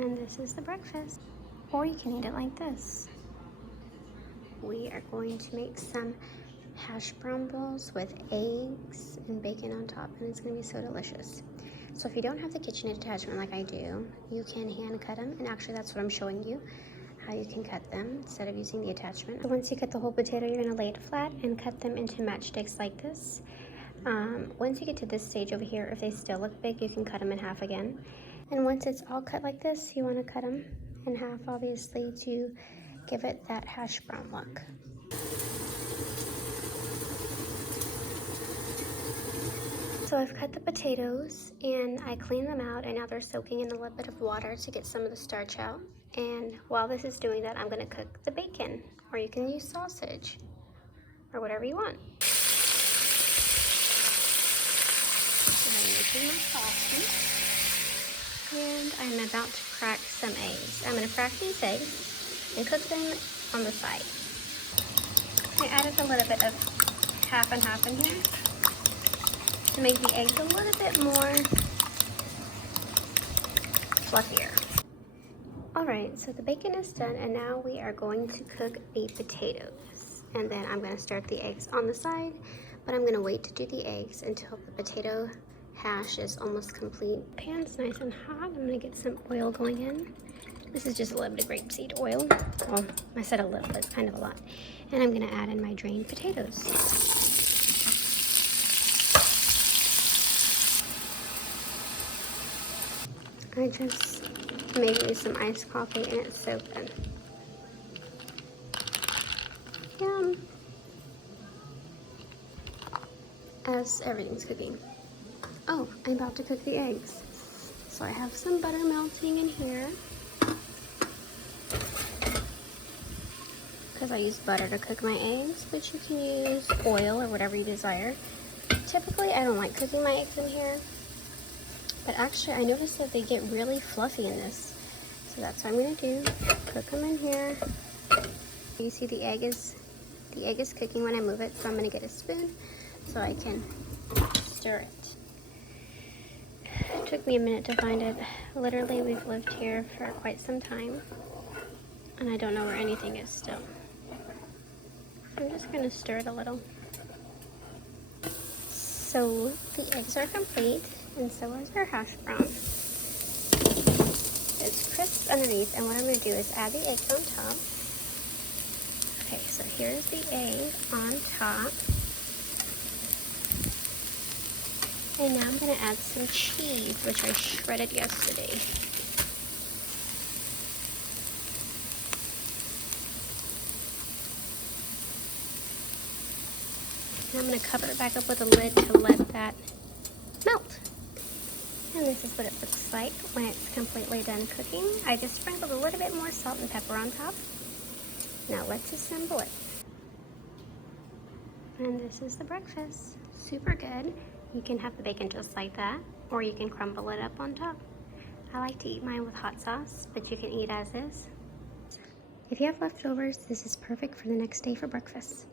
And this is the breakfast. Or you can eat it like this. We are going to make some hashbrown bowls with eggs and bacon on top, and it's going to be so delicious. So if you don't have the KitchenAid attachment like I do, you can hand cut them, and actually that's what I'm showing you, how you can cut them instead of using the attachment. So once you cut the whole potato, you're going to lay it flat and cut them into matchsticks like this. Once you get to this stage over here, if they still look big, you can cut them in half again. And once it's all cut like this, you want to cut them in half, obviously, to give it that hash brown look. So I've cut the potatoes and I cleaned them out, and now they're soaking in a little bit of water to get some of the starch out. And while this is doing that, I'm going to cook the bacon, or you can use sausage or whatever you want. I'm making my sausage. And I'm about to crack some eggs. I'm going to crack these eggs and cook them on the side. I added a little bit of half and half in here to make the eggs a little bit more fluffier. Alright, so the bacon is done, and now we are going to cook the potatoes. And then I'm going to start the eggs on the side, but I'm going to wait to do the eggs until the potato hash is almost complete. Pan's nice and hot. I'm going to get some oil going in. This is just a little bit of grapeseed oil. Well, I said a little, but it's kind of a lot. And I'm going to add in my drained potatoes. I just made me some iced coffee, and it's so good. Yum. As everything's cooking. Oh, I'm about to cook the eggs. So I have some butter melting in here, because I use butter to cook my eggs, but you can use oil or whatever you desire. Typically, I don't like cooking my eggs in here, but actually I noticed that they get really fluffy in this. So that's what I'm going to do. Cook them in here. You see the egg is cooking when I move it, so I'm going to get a spoon so I can stir it. It took me a minute to find it. Literally, we've lived here for quite some time, and I don't know where anything is still. So I'm just going to stir it a little. So the eggs are complete, and so is our hash brown. It's crisp underneath, and what I'm going to do is add the eggs on top. Okay, so here's the egg on top. And now I'm going to add some cheese, which I shredded yesterday. And I'm going to cover it back up with a lid to let that melt. And this is what it looks like when it's completely done cooking. I just sprinkled a little bit more salt and pepper on top. Now let's assemble it. And this is the breakfast. Super good. You can have the bacon just like that, or you can crumble it up on top. I like to eat mine with hot sauce, but you can eat as is. If you have leftovers, this is perfect for the next day for breakfast.